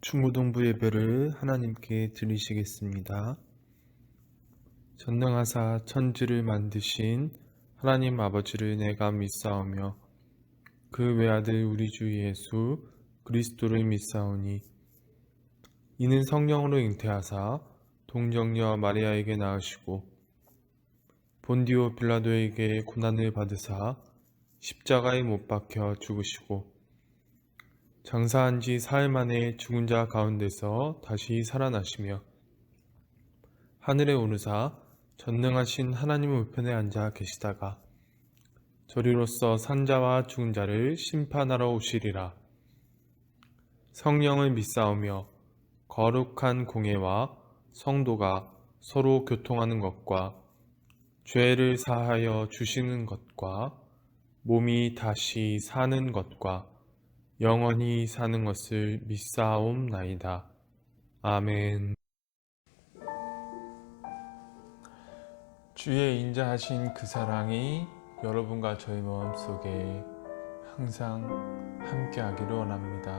중고등부 예배를 하나님께 드리시겠습니다. 전능하사 천지를 만드신 하나님 아버지를 내가 믿사오며 그 외아들 우리 주 예수 그리스도를 믿사오니 이는 성령으로 잉태하사 동정녀 마리아에게 낳으시고 본디오 빌라도에게 고난을 받으사 십자가에 못 박혀 죽으시고 장사한 지 사흘 만에 죽은 자 가운데서 다시 살아나시며 하늘에 오르사 전능하신 하나님 우편에 앉아 계시다가 저리로서 산자와 죽은 자를 심판하러 오시리라. 성령을 믿사오며 거룩한 공예와 성도가 서로 교통하는 것과 죄를 사하여 주시는 것과 몸이 다시 사는 것과 영원히 사는 것을 믿사옵나이다. 아멘. 주의 인자하신 그 사랑이 여러분과 저희 마음속에 항상 함께하기를 원합니다.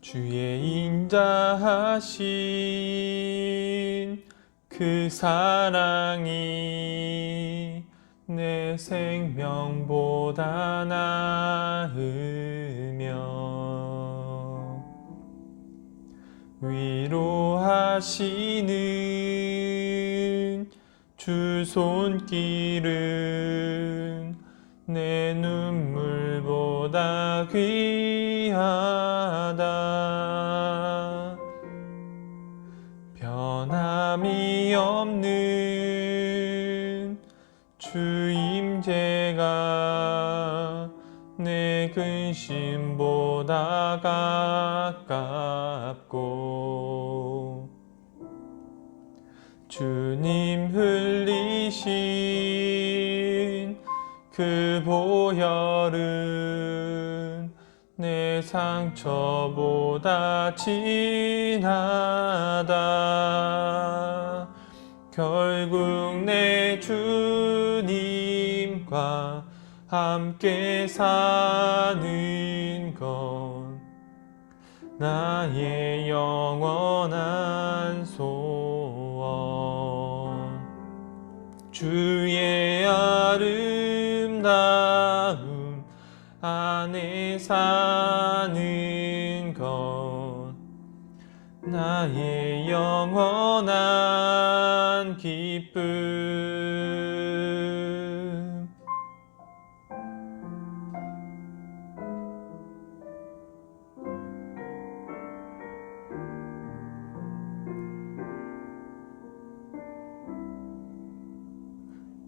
주의 인자하신 그 사랑이 내 생명보다 나으며 위로하시는 주 손길은 내 눈물보다 귀하다. 변함이 없는 주 임재가 내 근심보다 가깝고 주님 흘리신 그 보혈은 내 상처보다 진하다. 결국 내 주님과 함께 사는 건 나의 영원한 소원. 주의 아름다움 안에 사는 것 나의 영원한 기쁨.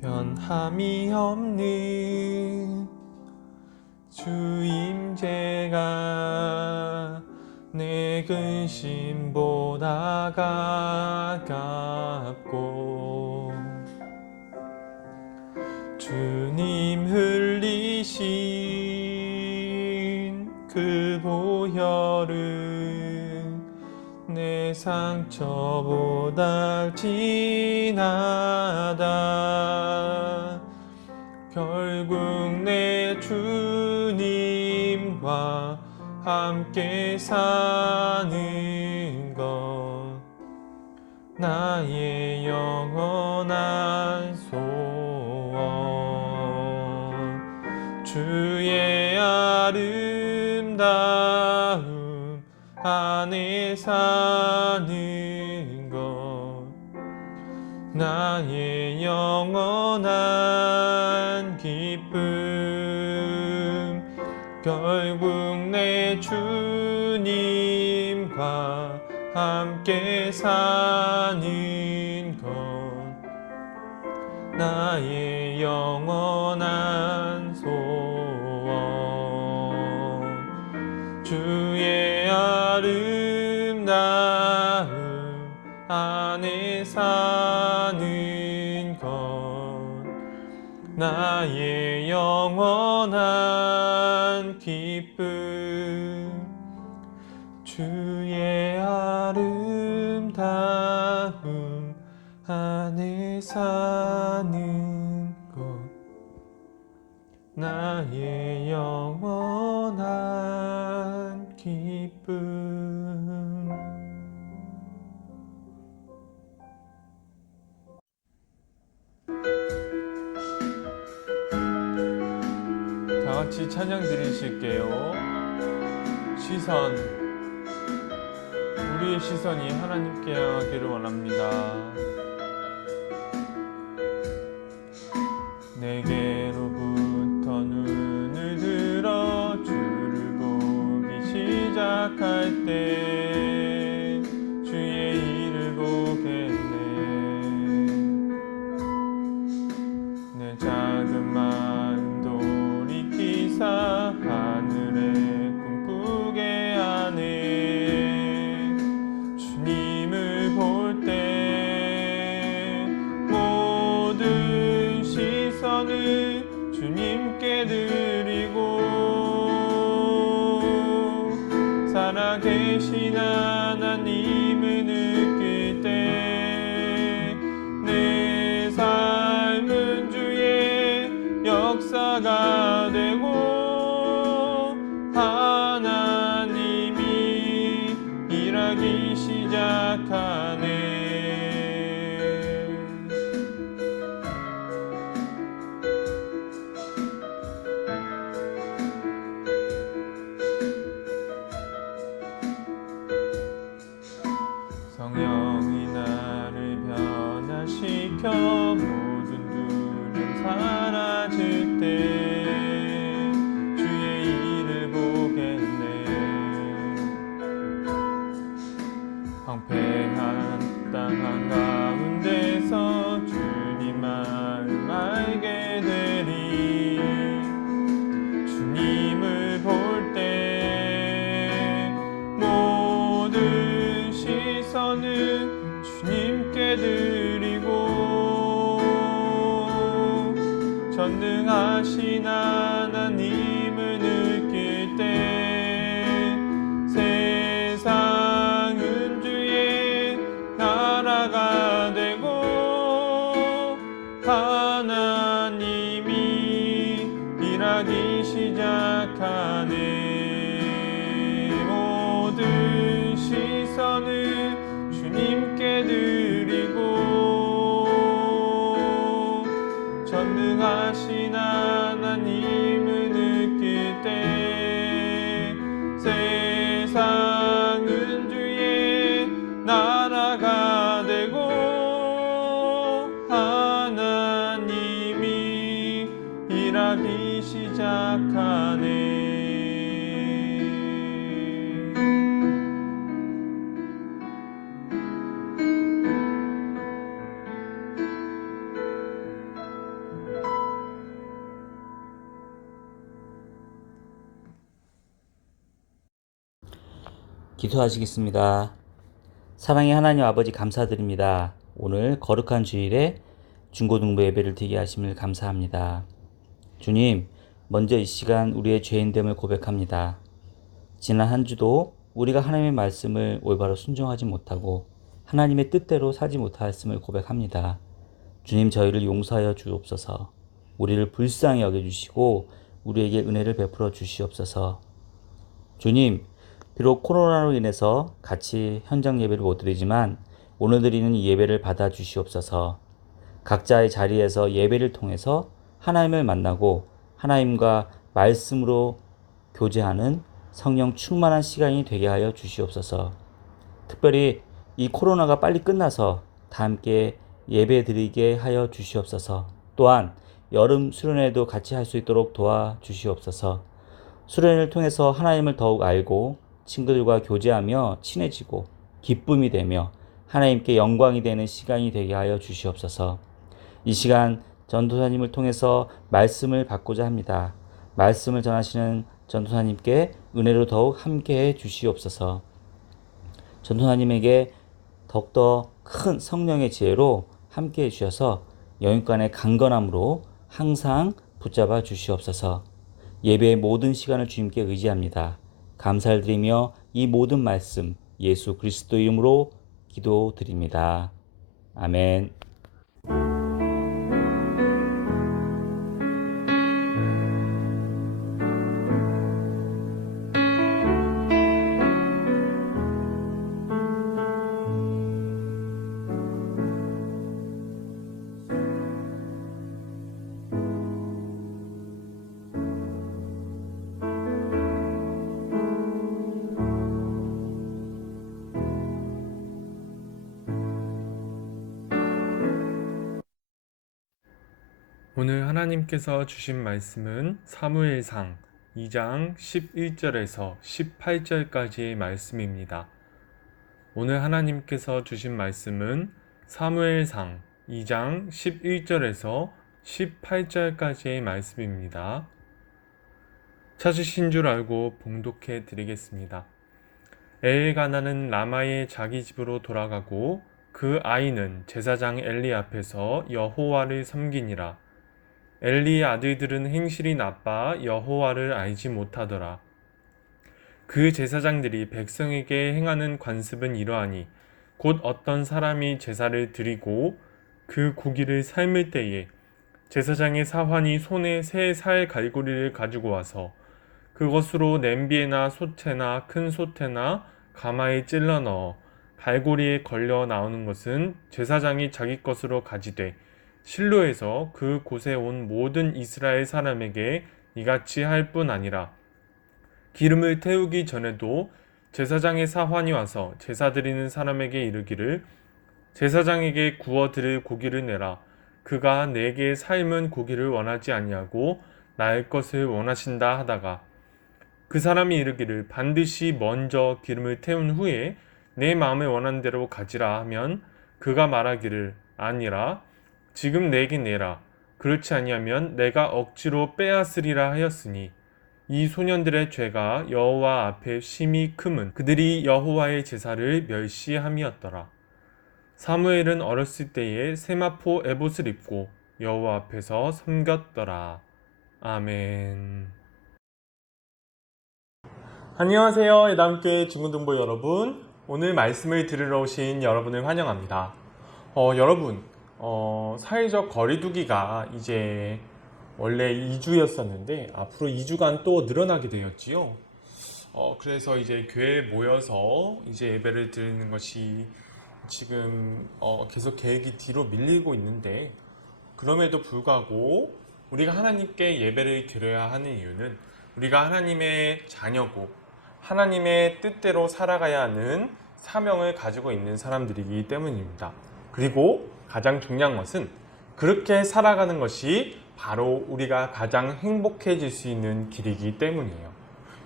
변함이 없는 주 임재가 내 근심보다 가깝고 주님 흘리신 그 보혈은 내 상처보다 진하다. 결국 내 주님과 함께 사는 것 나의 영원한 소원. 주의 아름다움 안에 사는 것 나의 영원한 기쁨. 결국 내 주님과 함께 사는 것 나의 영원한 소원. 주의 아름다움 안에 사는 것 나의 영원한 기쁨. 주의 아름다움 안에 사는 것 나의 영원한 기쁨. 다 같이 찬양 드리실게요. 시선, 우리의 시선이 하나님께 향하기를 원합니다. 내게로부터 눈을 들어 주를 보기 시작할 때 주의 일을 보겠네. 내 작은 마음 돌이키사 하늘에 꿈꾸게 하네. 주님을 볼 때 모든 시선을 주님께 드리고 살아계신 하나님을 느낄 때 내 삶은 주의 역사가 되고 하나님이 일하기 시작하네. 성령이 나를 변화시켜 모든 두려움 사라질 때 주의 일을 보겠네. 황폐한 땅 한가운데서 주님 마음 알게 되리. 주님을 볼 때 모든 시선을 주님께 드리고 전능하신 하나님을 느낄 때 세상은 주의 나라가 되고 하나님이 일하기 시작하네. 모든 시선을 주님께 드리고 전능하신 하나님을 느낄 때 세상은 주의 나라가 되고 하나님이 일하기 시작하네. 기도하시겠습니다. 사랑의 하나님 아버지 감사드립니다. 오늘 거룩한 주일에 중고등부 예배를 드리게 하심을 감사합니다. 주님, 먼저 이 시간 우리의 죄인됨을 고백합니다. 지난 한 주도 우리가 하나님의 말씀을 올바로 순종하지 못하고 하나님의 뜻대로 살지 못하였음을 고백합니다. 주님, 저희를 용서하여 주옵소서. 우리를 불쌍히 여겨주시고 우리에게 은혜를 베풀어 주시옵소서. 주님, 비록 코로나로 인해서 같이 현장 예배를 못 드리지만 오늘 드리는 이 예배를 받아 주시옵소서. 각자의 자리에서 예배를 통해서 하나님을 만나고 하나님과 말씀으로 교제하는 성령 충만한 시간이 되게 하여 주시옵소서. 특별히 이 코로나가 빨리 끝나서 다 함께 예배 드리게 하여 주시옵소서. 또한 여름 수련회도 같이 할 수 있도록 도와주시옵소서. 수련회를 통해서 하나님을 더욱 알고 친구들과 교제하며 친해지고 기쁨이 되며 하나님께 영광이 되는 시간이 되게 하여 주시옵소서. 이 시간 전도사님을 통해서 말씀을 받고자 합니다. 말씀을 전하시는 전도사님께 은혜로 더욱 함께해 주시옵소서. 전도사님에게 더욱더 큰 성령의 지혜로 함께해 주셔서 영육간의 강건함으로 항상 붙잡아 주시옵소서. 예배의 모든 시간을 주님께 의지합니다. 감사를 드리며 이 모든 말씀 예수 그리스도 이름으로 기도드립니다. 아멘. 오늘 하나님께서 주신 말씀은 사무엘상 2장 11절에서 18절까지의 말씀입니다. 오늘 하나님께서 주신 말씀은 사무엘상 2장 11절에서 18절까지의 말씀입니다. 찾으신 줄 알고 봉독해 드리겠습니다. 엘가나는 라마의 자기 집으로 돌아가고 그 아이는 제사장 엘리 앞에서 여호와를 섬기니라. 엘리의 아들들은 행실이 나빠 여호와를 알지 못하더라. 그 제사장들이 백성에게 행하는 관습은 이러하니 곧 어떤 사람이 제사를 드리고 그 고기를 삶을 때에 제사장의 사환이 손에 새 살 갈고리를 가지고 와서 그것으로 냄비에나 솥에나 큰 솥에나 가마에 찔러 넣어 갈고리에 걸려 나오는 것은 제사장이 자기 것으로 가지되 실로에서 그 곳에 온 모든 이스라엘 사람에게 이같이 할 뿐 아니라 기름을 태우기 전에도 제사장의 사환이 와서 제사 드리는 사람에게 이르기를 제사장에게 구워 드릴 고기를 내라. 그가 내게 삶은 고기를 원하지 아니하고 나의 것을 원하신다 하다가 그 사람이 이르기를 반드시 먼저 기름을 태운 후에 내 마음에 원하는 대로 가지라 하면 그가 말하기를 아니라 지금 내게 내라. 그렇지 아니하면 내가 억지로 빼앗으리라 하였으니 이 소년들의 죄가 여호와 앞에 심히 크면 그들이 여호와의 제사를 멸시함이었더라. 사무엘은 어렸을 때에 세마포 에봇을 입고 여호와 앞에서 섬겼더라. 아멘. 안녕하세요. 예담교회 중고등부 여러분. 오늘 말씀을 들으러 오신 여러분을 환영합니다. 여러분, 사회적 거리두기가 이제 원래 2주였었는데 앞으로 2주간 또 늘어나게 되었지요. 그래서 이제 교회에 모여서 이제 예배를 드리는 것이 지금 계속 계획이 뒤로 밀리고 있는데 그럼에도 불구하고 우리가 하나님께 예배를 드려야 하는 이유는 우리가 하나님의 자녀고 하나님의 뜻대로 살아가야 하는 사명을 가지고 있는 사람들이기 때문입니다. 그리고 가장 중요한 것은 그렇게 살아가는 것이 바로 우리가 가장 행복해질 수 있는 길이기 때문이에요.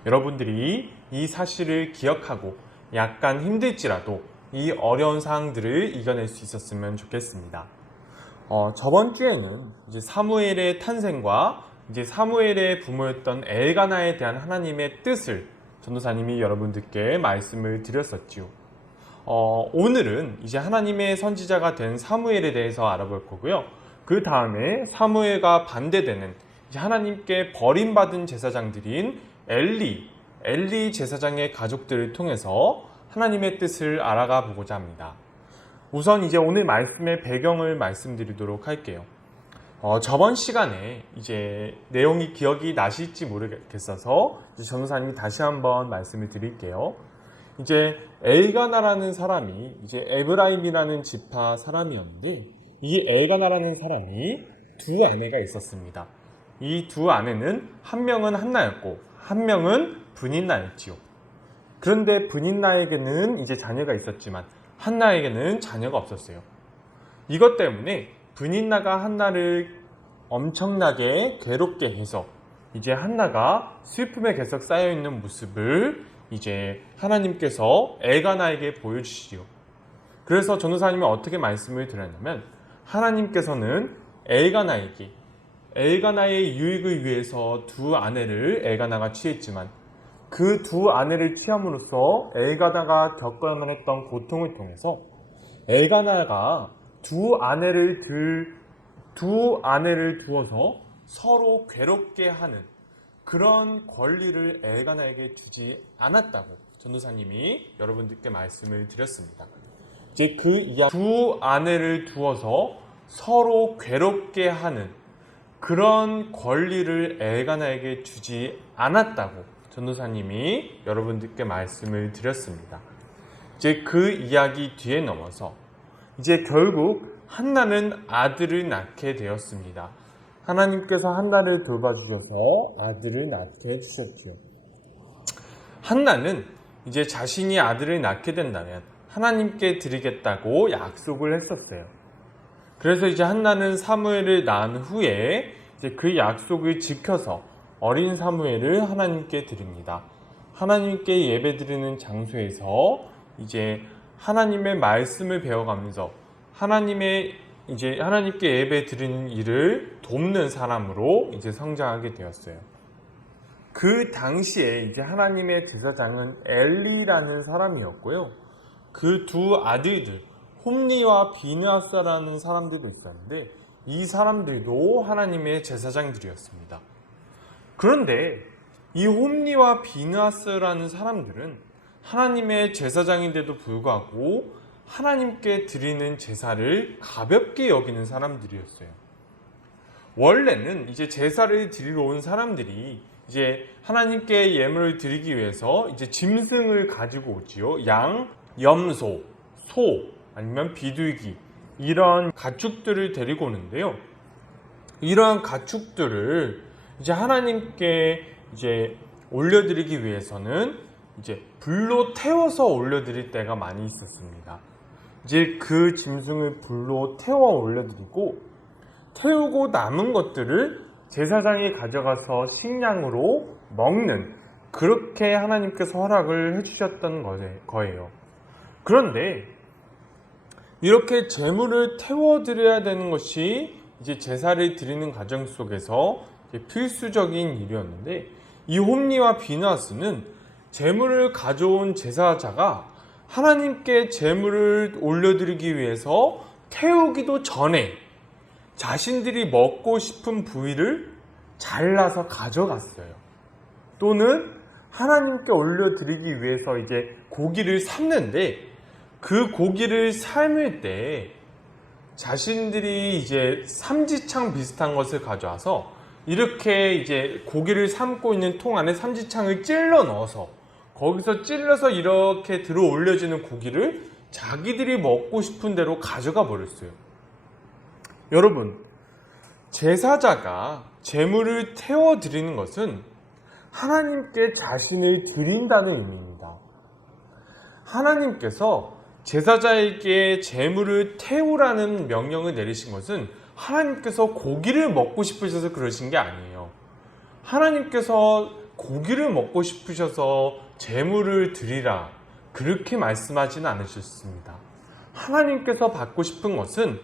여러분들이 이 사실을 기억하고 약간 힘들지라도 이 어려운 상황들을 이겨낼 수 있었으면 좋겠습니다. 저번 주에는 이제 사무엘의 탄생과 이제 사무엘의 부모였던 엘가나에 대한 하나님의 뜻을 전도사님이 여러분들께 말씀을 드렸었지요. 오늘은 이제 하나님의 선지자가 된 사무엘에 대해서 알아볼 거고요. 그 다음에 사무엘과 반대되는 이제 하나님께 버림받은 제사장들인 엘리 제사장의 가족들을 통해서 하나님의 뜻을 알아가 보고자 합니다. 우선 이제 오늘 말씀의 배경을 말씀드리도록 할게요. 저번 시간에 이제 내용이 기억이 나실지 모르겠어서 이제 전도사님이 다시 한번 말씀을 드릴게요. 이제 엘가나라는 사람이 이제 에브라임이라는 지파 사람이었는데 이 엘가나라는 사람이 두 아내가 있었습니다. 이 두 아내는 한 명은 한나였고 한 명은 브닌나였지요. 그런데 브닌나에게는 이제 자녀가 있었지만 한나에게는 자녀가 없었어요. 이것 때문에 브닌나가 한나를 엄청나게 괴롭게 해서 이제 한나가 슬픔에 계속 쌓여있는 모습을 이제 하나님께서 엘가나에게 보여주시죠. 그래서 전도사님이 어떻게 말씀을 드렸냐면 하나님께서는 엘가나의 유익을 위해서 두 아내를 엘가나가 취했지만 그 두 아내를 취함으로써 엘가나가 겪어야만 했던 고통을 통해서 엘가나가 두 아내를 두어서 서로 괴롭게 하는 그런 권리를 엘가나에게 주지 않았다고 전도사님이 여러분들께 말씀을 드렸습니다. 이제 두 아내를 두어서 서로 괴롭게 하는 그런 권리를 엘가나에게 주지 않았다고 전도사님이 여러분들께 말씀을 드렸습니다. 이제 그 이야기 뒤에 넘어서 이제 결국 한나는 아들을 낳게 되었습니다. 하나님께서 한나를 돌봐주셔서 아들을 낳게 해주셨지요. 한나는 이제 자신이 아들을 낳게 된다면 하나님께 드리겠다고 약속을 했었어요. 그래서 이제 한나는 사무엘을 낳은 후에 이제 그 약속을 지켜서 어린 사무엘을 하나님께 드립니다. 하나님께 예배드리는 장소에서 이제 하나님의 말씀을 배워가면서 하나님께 예배 드리는 일을 돕는 사람으로 이제 성장하게 되었어요. 그 당시에 이제 하나님의 제사장은 엘리라는 사람이었고요. 그 두 아들들, 홈리와 비느하스라는 사람들도 있었는데 이 사람들도 하나님의 제사장들이었습니다. 그런데 이 홈리와 비느하스라는 사람들은 하나님의 제사장인데도 불구하고 하나님께 드리는 제사를 가볍게 여기는 사람들이었어요. 원래는 이제 제사를 드리러 온 사람들이 이제 하나님께 예물을 드리기 위해서 이제 짐승을 가지고 오지요. 양, 염소, 소, 아니면 비둘기 이런 가축들을 데리고 오는데요. 이러한 가축들을 이제 하나님께 이제 올려드리기 위해서는 이제 불로 태워서 올려드릴 때가 많이 있었습니다. 이제 그 짐승을 불로 태워 올려드리고 태우고 남은 것들을 제사장이 가져가서 식량으로 먹는, 그렇게 하나님께서 허락을 해주셨던 거예요. 그런데 이렇게 제물을 태워드려야 되는 것이 이제 제사를 드리는 과정 속에서 필수적인 일이었는데 이 홈리와 비느하스는 제물을 가져온 제사자가 하나님께 제물을 올려드리기 위해서 태우기도 전에 자신들이 먹고 싶은 부위를 잘라서 가져갔어요. 또는 하나님께 올려드리기 위해서 이제 고기를 삶는데 그 고기를 삶을 때 자신들이 이제 삼지창 비슷한 것을 가져와서 이렇게 이제 고기를 삶고 있는 통 안에 삼지창을 찔러 넣어서 거기서 찔러서 이렇게 들어 올려지는 고기를 자기들이 먹고 싶은 대로 가져가 버렸어요. 여러분, 제사자가 제물을 태워 드리는 것은 하나님께 자신을 드린다는 의미입니다. 하나님께서 제사자에게 제물을 태우라는 명령을 내리신 것은 하나님께서 고기를 먹고 싶으셔서 그러신 게 아니에요. 하나님께서 고기를 먹고 싶으셔서 제물을 드리라, 그렇게 말씀하지는 않으셨습니다. 하나님께서 받고 싶은 것은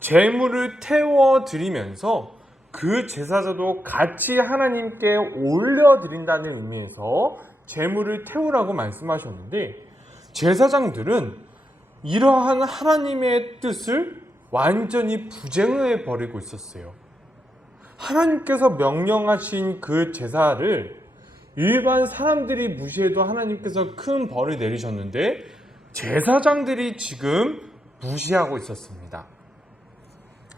제물을 태워 드리면서 그 제사자도 같이 하나님께 올려드린다는 의미에서 제물을 태우라고 말씀하셨는데, 제사장들은 이러한 하나님의 뜻을 완전히 부정해 버리고 있었어요. 하나님께서 명령하신 그 제사를 일반 사람들이 무시해도 하나님께서 큰 벌을 내리셨는데 제사장들이 지금 무시하고 있었습니다.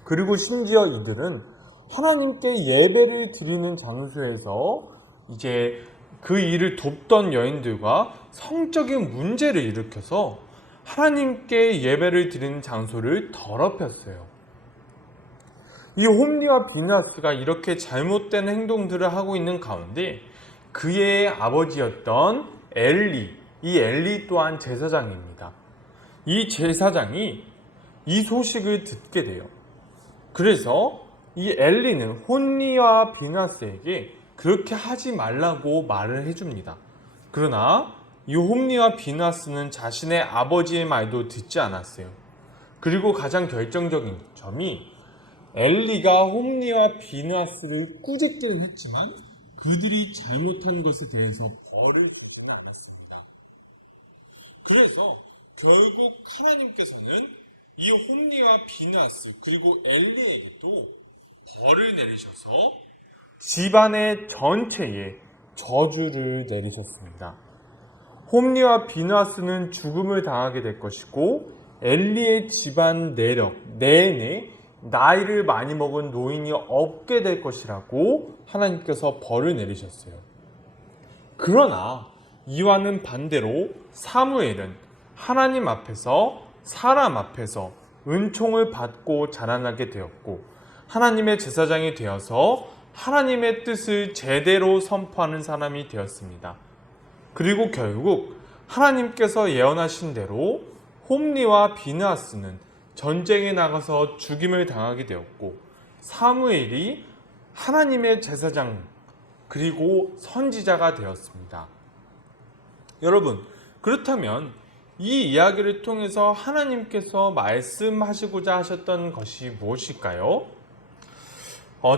그리고 심지어 이들은 하나님께 예배를 드리는 장소에서 이제 그 일을 돕던 여인들과 성적인 문제를 일으켜서 하나님께 예배를 드리는 장소를 더럽혔어요. 이 홈리와 비느하스가 이렇게 잘못된 행동들을 하고 있는 가운데 그의 아버지였던 이 엘리 또한 제사장입니다. 이 제사장이 이 소식을 듣게 돼요. 그래서 이 엘리는 홈리와 비느하스에게 그렇게 하지 말라고 말을 해줍니다. 그러나 이 홈리와 비느하스는 자신의 아버지의 말도 듣지 않았어요. 그리고 가장 결정적인 점이 엘리가 홈리와 비느하스를 꾸짖기는 했지만 그들이 잘못한 것에 대해서 벌을 내리지 않았습니다. 그래서 결국 하나님께서는 이 홈리와 비느하스 그리고 엘리에게도 벌을 내리셔서 집안의 전체에 저주를 내리셨습니다. 홈리와 비느하스는 죽음을 당하게 될 것이고 엘리의 집안 내내 나이를 많이 먹은 노인이 없게 될 것이라고 하나님께서 벌을 내리셨어요. 그러나 이와는 반대로 사무엘은 하나님 앞에서 사람 앞에서 은총을 받고 자라나게 되었고 하나님의 제사장이 되어서 하나님의 뜻을 제대로 선포하는 사람이 되었습니다. 그리고 결국 하나님께서 예언하신 대로 홈리와 비느하스는 전쟁에 나가서 죽임을 당하게 되었고, 사무엘이 하나님의 제사장 그리고 선지자가 되었습니다. 여러분, 그렇다면 이 이야기를 통해서 하나님께서 말씀하시고자 하셨던 것이 무엇일까요?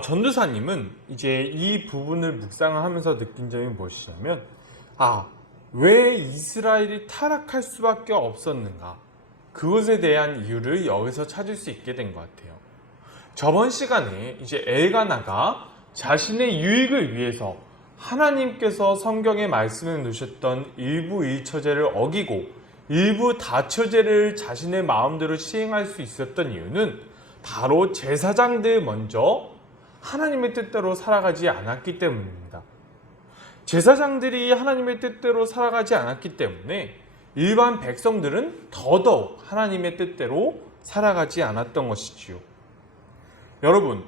전도사님은 이제 이 부분을 묵상하면서 느낀 점이 무엇이냐면, 왜 이스라엘이 타락할 수밖에 없었는가? 그것에 대한 이유를 여기서 찾을 수 있게 된 것 같아요. 저번 시간에 이제 엘가나가 자신의 유익을 위해서 하나님께서 성경에 말씀해 놓으셨던 일부 일처제를 어기고 일부 다처제를 자신의 마음대로 시행할 수 있었던 이유는 바로 제사장들 먼저 하나님의 뜻대로 살아가지 않았기 때문입니다. 제사장들이 하나님의 뜻대로 살아가지 않았기 때문에 일반 백성들은 더더욱 하나님의 뜻대로 살아가지 않았던 것이지요. 여러분,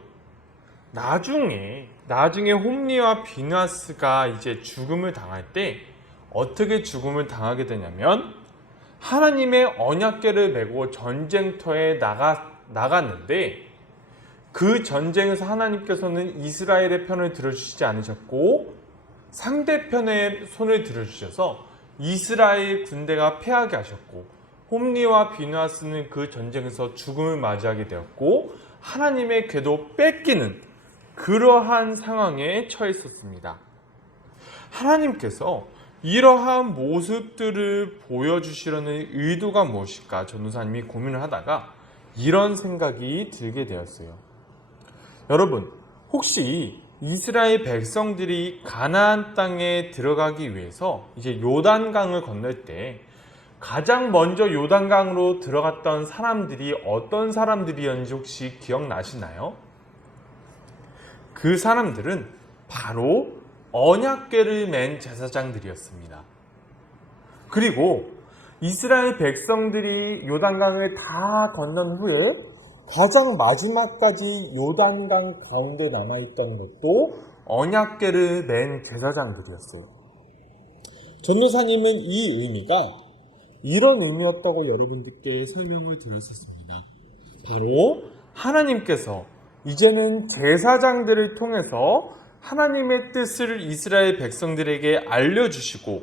나중에 홈리와 비나스가 이제 죽음을 당할 때 어떻게 죽음을 당하게 되냐면, 하나님의 언약궤를 메고 전쟁터에 나갔는데 그 전쟁에서 하나님께서는 이스라엘의 편을 들어주시지 않으셨고 상대편의 손을 들어주셔서 이스라엘 군대가 패하게 하셨고, 홈리와 비나스는 그 전쟁에서 죽음을 맞이하게 되었고 하나님의 궤도 뺏기는 그러한 상황에 처했었습니다. 하나님께서 이러한 모습들을 보여주시려는 의도가 무엇일까 전도사님이 고민을 하다가 이런 생각이 들게 되었어요. 여러분, 혹시 이스라엘 백성들이 가나안 땅에 들어가기 위해서 이제 요단강을 건널 때 가장 먼저 요단강으로 들어갔던 사람들이 어떤 사람들이었는지 혹시 기억나시나요? 그 사람들은 바로 언약궤를 맨 제사장들이었습니다. 그리고 이스라엘 백성들이 요단강을 다 건넌 후에 가장 마지막까지 요단강 가운데 남아있던 것도 언약궤를 맨 제사장들이었어요. 전도사님은 이 의미가 이런 의미였다고 여러분들께 설명을 드렸었습니다. 바로 하나님께서 이제는 제사장들을 통해서 하나님의 뜻을 이스라엘 백성들에게 알려주시고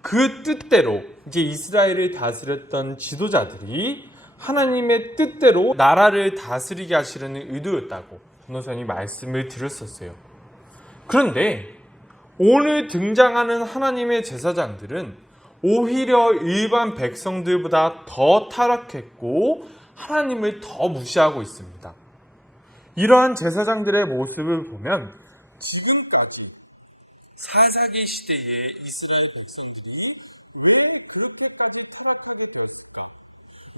그 뜻대로 이제 이스라엘을 다스렸던 지도자들이 하나님의 뜻대로 나라를 다스리게 하시려는 의도였다고 전도사님이 말씀을 드렸었어요. 그런데 오늘 등장하는 하나님의 제사장들은 오히려 일반 백성들보다 더 타락했고 하나님을 더 무시하고 있습니다. 이러한 제사장들의 모습을 보면 지금까지 사사기 시대의 이스라엘 백성들이 왜 그렇게까지 타락하게 되었을까?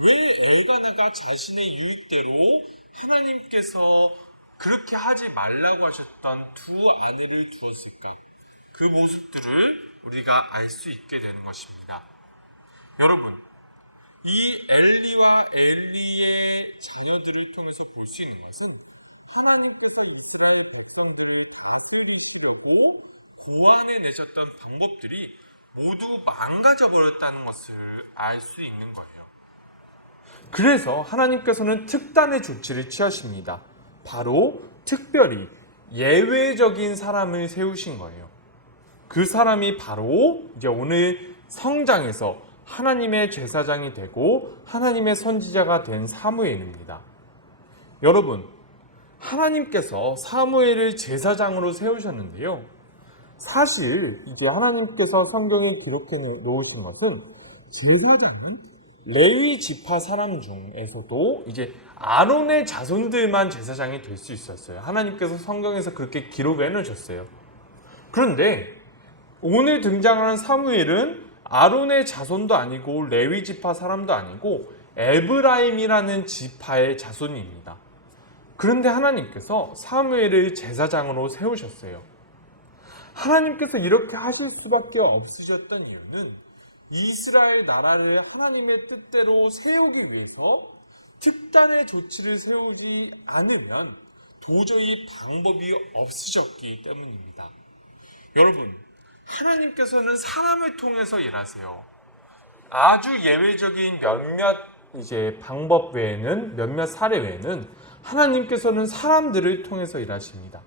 왜 엘가나가 자신의 유익대로 하나님께서 그렇게 하지 말라고 하셨던 두 아내를 두었을까? 그 모습들을 우리가 알 수 있게 되는 것입니다. 여러분, 이 엘리와 엘리의 자녀들을 통해서 볼 수 있는 것은 하나님께서 이스라엘 백성들을 다스리시려고 고안해 내셨던 방법들이 모두 망가져 버렸다는 것을 알 수 있는 거예요. 그래서 하나님께서는 특단의 조치를 취하십니다. 바로 특별히 예외적인 사람을 세우신 거예요. 그 사람이 바로 이제 오늘 성장에서 하나님의 제사장이 되고 하나님의 선지자가 된 사무엘입니다. 여러분, 하나님께서 사무엘을 제사장으로 세우셨는데요. 사실 이제 하나님께서 성경에 기록해 놓으신 것은 제사장은 레위 지파 사람 중에서도 이제 아론의 자손들만 제사장이 될 수 있었어요. 하나님께서 성경에서 그렇게 기록해 놓으셨어요. 그런데 오늘 등장하는 사무엘은 아론의 자손도 아니고 레위 지파 사람도 아니고 에브라임이라는 지파의 자손입니다. 그런데 하나님께서 사무엘을 제사장으로 세우셨어요. 하나님께서 이렇게 하실 수밖에 없으셨던 이유는 이스라엘 나라를 하나님의 뜻대로 세우기 위해서 특단의 조치를 세우지 않으면 도저히 방법이 없으셨기 때문입니다. 여러분, 하나님께서는 사람을 통해서 일하세요. 아주 예외적인 몇몇 이제 방법 외에는 몇몇 사례 외에는 하나님께서는 사람들을 통해서 일하십니다.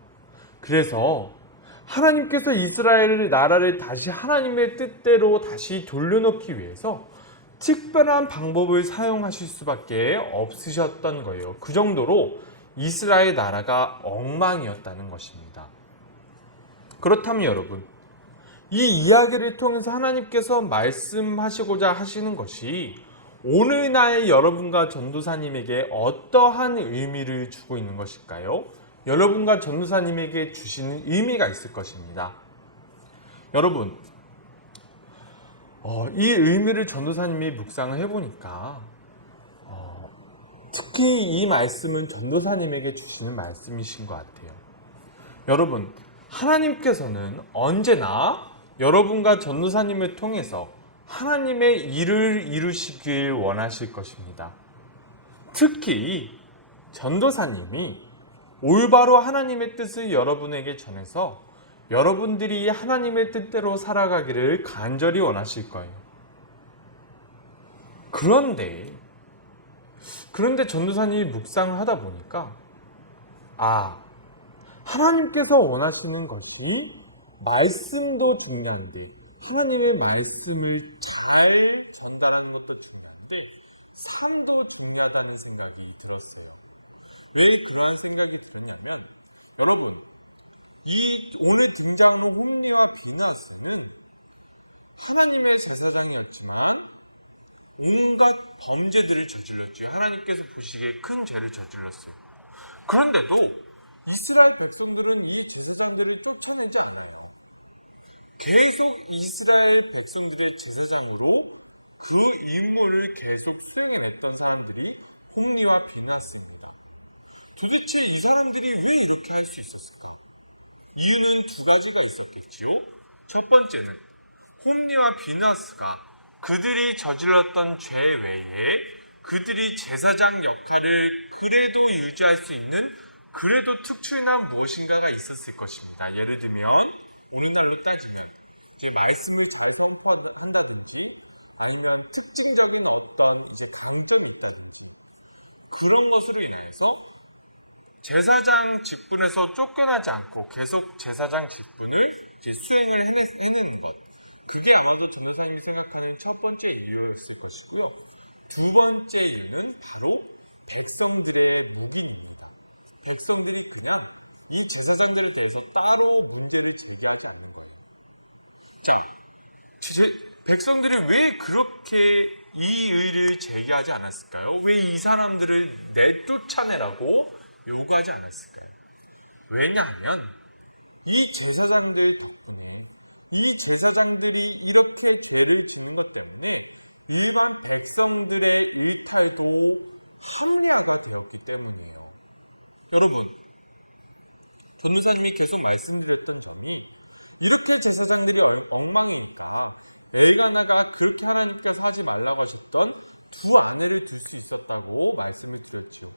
그래서 하나님께서 이스라엘 나라를 다시 하나님의 뜻대로 다시 돌려놓기 위해서 특별한 방법을 사용하실 수밖에 없으셨던 거예요. 그 정도로 이스라엘 나라가 엉망이었다는 것입니다. 그렇다면 여러분, 이 이야기를 통해서 하나님께서 말씀하시고자 하시는 것이 오늘날 여러분과 전도사님에게 어떠한 의미를 주고 있는 것일까요? 여러분과 전도사님에게 주시는 의미가 있을 것입니다. 여러분, 이 의미를 전도사님이 묵상을 해보니까 특히 이 말씀은 전도사님에게 주시는 말씀이신 것 같아요. 여러분, 하나님께서는 언제나 여러분과 전도사님을 통해서 하나님의 일을 이루시길 원하실 것입니다. 특히 전도사님이 올바로 하나님의 뜻을 여러분에게 전해서 여러분들이 하나님의 뜻대로 살아가기를 간절히 원하실 거예요. 그런데 전도사님이 묵상을 하다 보니까 하나님께서 원하시는 것이 말씀도 중요한데 하나님의 말씀을 잘 전달하는 것도 중요한데 삶도 중요하다는 생각이 들었어요. 왜 그런 생각이 들었냐면 여러분, 이 오늘 등장하는 홈리와 비나스는 하나님의 제사장이었지만 온갖 범죄들을 저질렀죠. 하나님께서 보시기에 큰 죄를 저질렀어요. 그런데도 이스라엘 백성들은 이 제사장들을 쫓아내지 않아요. 계속 이스라엘 백성들의 제사장으로 그 임무를 계속 수행해냈던 사람들이 홈리와 비나스입니다. 도대체 이 사람들이 왜 이렇게 할 수 있었을까? 이유는 두 가지가 있었겠지요. 첫 번째는 홈리와 비나스가 그들이 저질렀던 죄 외에 그들이 제사장 역할을 그래도 유지할 수 있는 그래도 특출난 무엇인가가 있었을 것입니다. 예를 들면 오늘날로 따지면 제 말씀을 잘 선포한다든지 아니면 특징적인 어떤 이제 강점이 있다든지 그런 것으로 인해서 제사장 직분에서 쫓겨나지 않고 계속 제사장 직분을 이제 수행을 해내는 것, 그게 아마도 전도사님이 생각하는 첫 번째 이유였을 것이고요. 두 번째 이유는 바로 백성들의 무기입니다. 백성들이 그냥 이 제사장들에 대해서 따로 문제를 제기하지 않는 거예요. 자, 백성들이 왜 그렇게 이 의를 제기하지 않았을까요? 왜 이 사람들을 내쫓아내라고 요구하지 않았을까요? 왜냐하면 이 제사장들 덕분에 이 제사장들이 이렇게 죄를 짓는 것 때문에 일반 백성들의 옳다에도 합리화가 되었기 때문이에요. 여러분, 전도사님이 계속 말씀드렸던 점이 이렇게 제사장들이 엉망이니까 엘가나가 그렇게 하나님께서 하지 말라고 하셨던 두 아내를 둘 수 있었다고 말씀드렸죠.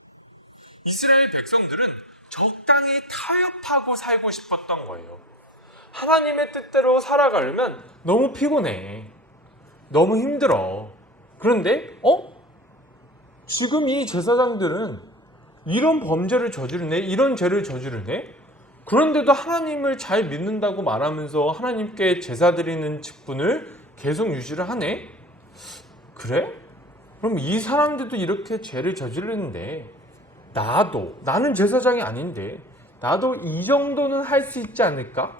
이스라엘 백성들은 적당히 타협하고 살고 싶었던 거예요. 하나님의 뜻대로 살아가려면 너무 피곤해. 너무 힘들어. 그런데 지금 이 제사장들은 이런 범죄를 저지르네, 이런 죄를 저지르네. 그런데도 하나님을 잘 믿는다고 말하면서 하나님께 제사 드리는 직분을 계속 유지를 하네? 그래? 그럼 이 사람들도 이렇게 죄를 저지르는데 나는 제사장이 아닌데 나도 이 정도는 할 수 있지 않을까?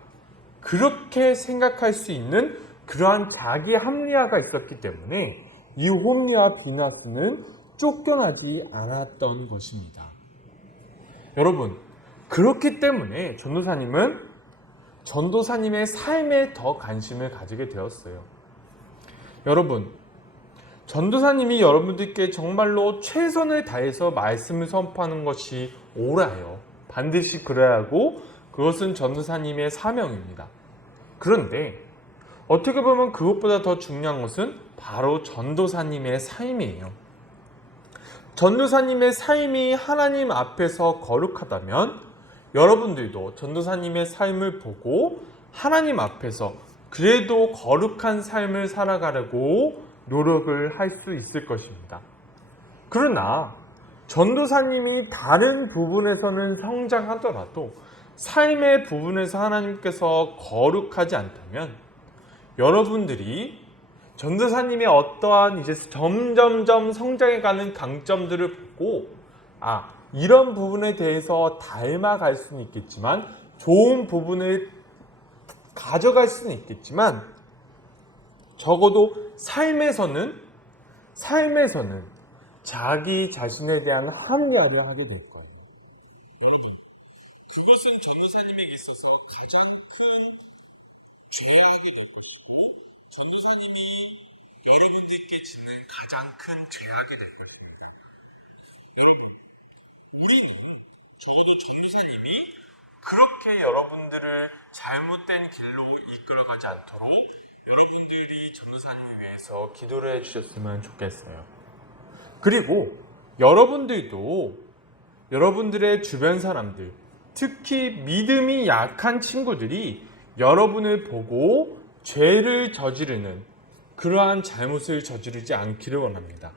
그렇게 생각할 수 있는 그러한 자기 합리화가 있었기 때문에 이 홈리와 비나스는 쫓겨나지 않았던 것입니다. 여러분, 그렇기 때문에 전도사님은 전도사님의 삶에 더 관심을 가지게 되었어요. 여러분, 전도사님이 여러분들께 정말로 최선을 다해서 말씀을 선포하는 것이 옳아요. 반드시 그래야 하고 그것은 전도사님의 사명입니다. 그런데 어떻게 보면 그것보다 더 중요한 것은 바로 전도사님의 삶이에요. 전도사님의 삶이 하나님 앞에서 거룩하다면 여러분들도 전도사님의 삶을 보고 하나님 앞에서 그래도 거룩한 삶을 살아가려고 노력을 할 수 있을 것입니다. 그러나 전도사님이 다른 부분에서는 성장하더라도 삶의 부분에서 하나님께서 거룩하지 않다면 여러분들이 전도사님의 어떠한 이제 점점점 성장해가는 강점들을 보고 이런 부분에 대해서 닮아갈 수는 있겠지만 좋은 부분을 가져갈 수는 있겠지만 적어도 삶에서는 자기 자신에 대한 합리화를 하게 될 거예요. 여러분, 그것은 전도사님에게 있어서 가장 큰 죄악이 될 것이고 전도사님이 여러분들께 짓는 가장 큰 죄악이 될 것입니다. 여러분, 우리는 적어도 전도사님이 그렇게 여러분들을 잘못된 길로 이끌어가지 않도록 여러분들이 전도사님을 위해서 기도를 해주셨으면 좋겠어요. 그리고 여러분들도 여러분들의 주변 사람들, 특히 믿음이 약한 친구들이 여러분을 보고 죄를 저지르는 그러한 잘못을 저지르지 않기를 원합니다.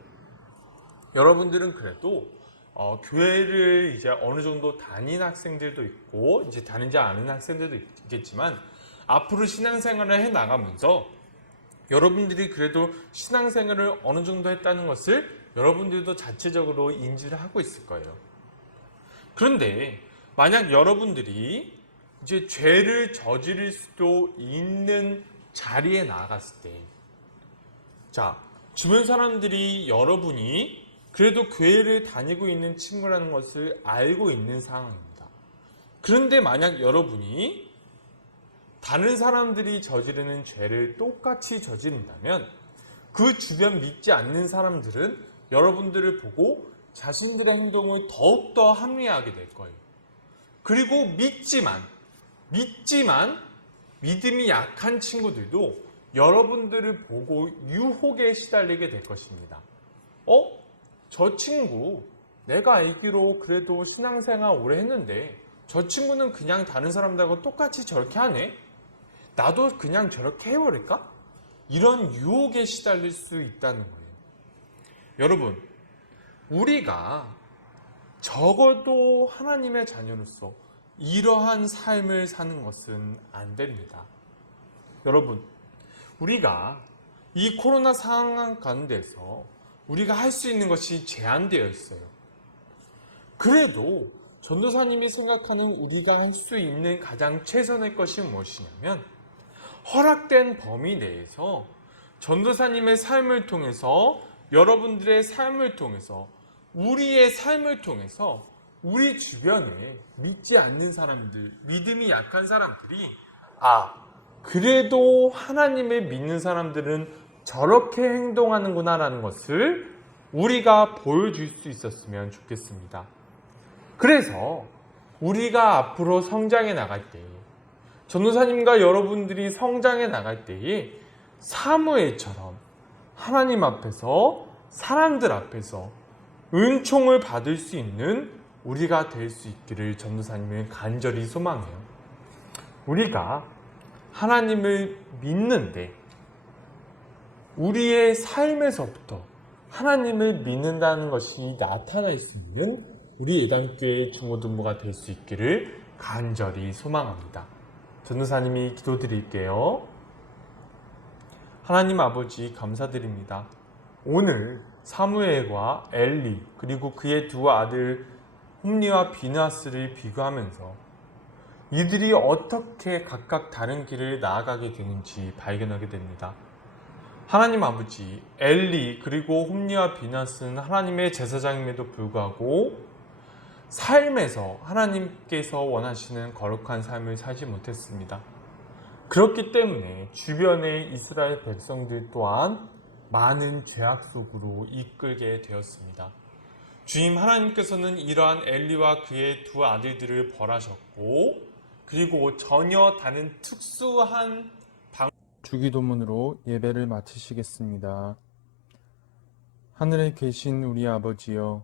여러분들은 그래도 교회를 이제 어느 정도 다닌 학생들도 있고 이제 다니지 않은 학생들도 있겠지만 앞으로 신앙생활을 해 나가면서 여러분들이 그래도 신앙생활을 어느 정도 했다는 것을 여러분들도 자체적으로 인지를 하고 있을 거예요. 그런데 만약 여러분들이 이제 죄를 저지를 수도 있는 자리에 나아갔을 때, 주변 사람들이 여러분이 그래도 교회를 다니고 있는 친구라는 것을 알고 있는 상황입니다. 그런데 만약 여러분이 다른 사람들이 저지르는 죄를 똑같이 저지른다면 그 주변 믿지 않는 사람들은 여러분들을 보고 자신들의 행동을 더욱더 합리화하게 될 거예요. 그리고 믿지만 믿음이 약한 친구들도 여러분들을 보고 유혹에 시달리게 될 것입니다. 저 친구 내가 알기로 그래도 신앙생활 오래 했는데 저 친구는 그냥 다른 사람들하고 똑같이 저렇게 하네? 나도 그냥 저렇게 해버릴까? 이런 유혹에 시달릴 수 있다는 거예요. 여러분, 우리가 적어도 하나님의 자녀로서 이러한 삶을 사는 것은 안 됩니다. 여러분, 우리가 이 코로나 상황 가운데서 우리가 할 수 있는 것이 제한되어 있어요. 그래도 전도사님이 생각하는 우리가 할 수 있는 가장 최선의 것이 무엇이냐면 허락된 범위 내에서 전도사님의 삶을 통해서 여러분들의 삶을 통해서 우리의 삶을 통해서 우리 주변에 믿지 않는 사람들, 믿음이 약한 사람들이 그래도 하나님을 믿는 사람들은 저렇게 행동하는구나라는 것을 우리가 보여줄 수 있었으면 좋겠습니다. 그래서 우리가 앞으로 성장해 나갈 때, 전도사님과 여러분들이 성장해 나갈 때에 사무엘처럼 하나님 앞에서 사람들 앞에서 은총을 받을 수 있는 우리가 될 수 있기를 전도사님은 간절히 소망해요. 우리가 하나님을 믿는데 우리의 삶에서부터 하나님을 믿는다는 것이 나타날 수 있는 우리 예단교회 중고등부가 될 수 있기를 간절히 소망합니다. 전도사님이 기도드릴게요. 하나님 아버지 감사드립니다. 오늘 사무엘과 엘리 그리고 그의 두 아들 홈리와 비느하스를 비교하면서 이들이 어떻게 각각 다른 길을 나아가게 되는지 발견하게 됩니다. 하나님 아버지, 엘리 그리고 홈리와 비느하스는 하나님의 제사장임에도 불구하고 삶에서 하나님께서 원하시는 거룩한 삶을 살지 못했습니다. 그렇기 때문에 주변의 이스라엘 백성들 또한 많은 죄악 속으로 이끌게 되었습니다. 주님 하나님께서는 이러한 엘리와 그의 두 아들들을 벌하셨고 그리고 전혀 다른 특수한 주기도문으로 예배를 마치시겠습니다. 하늘에 계신 우리 아버지여,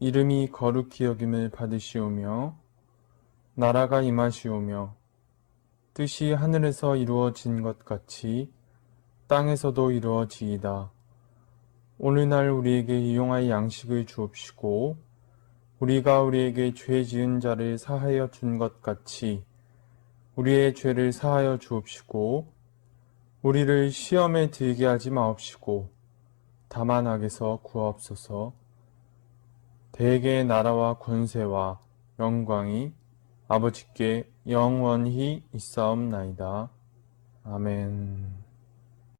이름이 거룩히 여김을 받으시오며 나라가 임하시오며 뜻이 하늘에서 이루어진 것 같이 땅에서도 이루어지이다. 오늘날 우리에게 일용할 양식을 주옵시고 우리가 우리에게 죄 지은 자를 사하여 준 것 같이 우리의 죄를 사하여 주옵시고 우리를 시험에 들게 하지 마옵시고 다만 악에서 구하옵소서. 대개의 나라와 권세와 영광이 아버지께 영원히 있사옵나이다. 아멘.